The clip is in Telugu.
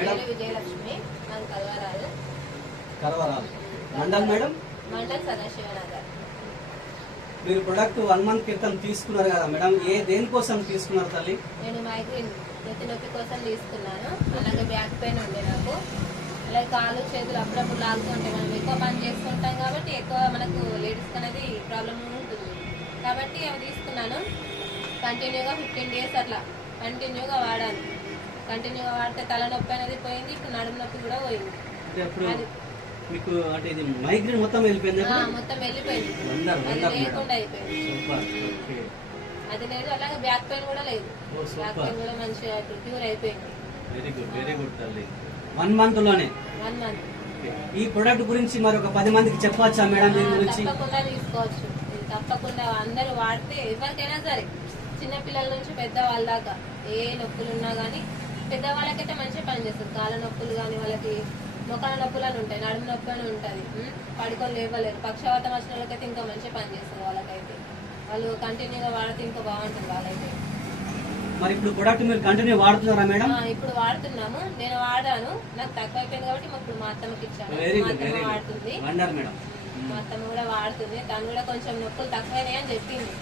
మేడం? విజయలక్ష్మి, మాది కల్వరాలు. కరవరాలు మండల్ మేడం? మండల్ సదాశివనగర్. మీరు ప్రొడక్ట్ 1 మంత్ క్రితం తీసుకున్నారు కదా మేడం, దేనికోసం తీసుకున్నారు తల్లి? నేను మైగ్రేన్ నెత్తి నొప్పి కోసం తీసుకున్నాను. అలాగే బ్యాక్ పెయిన్ ఉండే నాకు. అలాగే కాళ్ళు చేతులు అప్పుడప్పుడు లాగుతూ ఉంటాయి. మనం ఎక్కువ పని చేస్తుంటాం కాబట్టి ఎక్కువ మనకు లేడీస్కి అనేది ప్రాబ్లం ఉంటుంది. కాబట్టి అవి తీసుకున్నాను. కంటిన్యూగా 15 days అట్లా కంటిన్యూగా వాడాను. కంటిన్యూగా వాడితే తలనొప్పి అనేది పోయింది. ఇప్పుడు నడుము నొప్పి కూడా పోయింది. అంటే అప్పుడు మీకు అంటే ఇది మైగ్రేన్ మొత్తం వెళ్ళిపోయింది? మొత్తం వెళ్ళిపోయింది. అది లేకుండా అయిపోయింది. అది లేదు. అలాగే బ్యాక్ పెయిన్ కూడా లేదు. బ్యాక్ పెయిన్ కూడా మంచిగా క్యూర్ అయిపోయింది. వెరీ గుడ్, వెరీ గుడ్ తల్లి. 1 month లోనే 1 month. ఈ ప్రొడక్ట్ గురించి మరి ఒక 10 మందికి చెప్పవచ్చా మేడం దీని గురించి? తప్పకుండా తీసుకోవచ్చు. తప్పకుండా అందరూ వాడితే ఎవరికైనా సరే, చిన్న పిల్లల నుంచి పెద్దవాళ్ళ దాకా ఏ నొప్పులు ఉన్నా కానీ, పెద్దవాళ్ళకైతే మంచిగా పనిచేస్తుంది. కాళ్ళ నొప్పులు కానీ, వాళ్ళకి మొక్కల నొప్పులు అని ఉంటాయి, నడుము నొప్పి అని ఉంటుంది, పడుకొని లేవలేరు. పక్షవాతం వచ్చిన వాళ్ళకైతే ఇంకా మంచిగా పనిచేస్తుంది. వాళ్ళకైతే వాళ్ళు కంటిన్యూగా వాడితే ఇంకా బాగుంటుంది వాళ్ళైతే. మరి ఇప్పుడు ప్రొడక్ట్ మీరు కంటిన్యూ వాడుతున్నారా మేడం? ఇప్పుడు వాడుతున్నాము. నేను వాడాను, నాకు తక్కువ అయిపోయింది కాబట్టి ఇప్పుడు మా అత్తమ్మకి ఇచ్చాను. మా అత్తమ్మ వాడుతుంది. మేడం మా అత్తమ్మ కూడా వాడుతుంది. తను కూడా కొంచెం నొప్పులు తక్కువైనాయి అని చెప్పింది.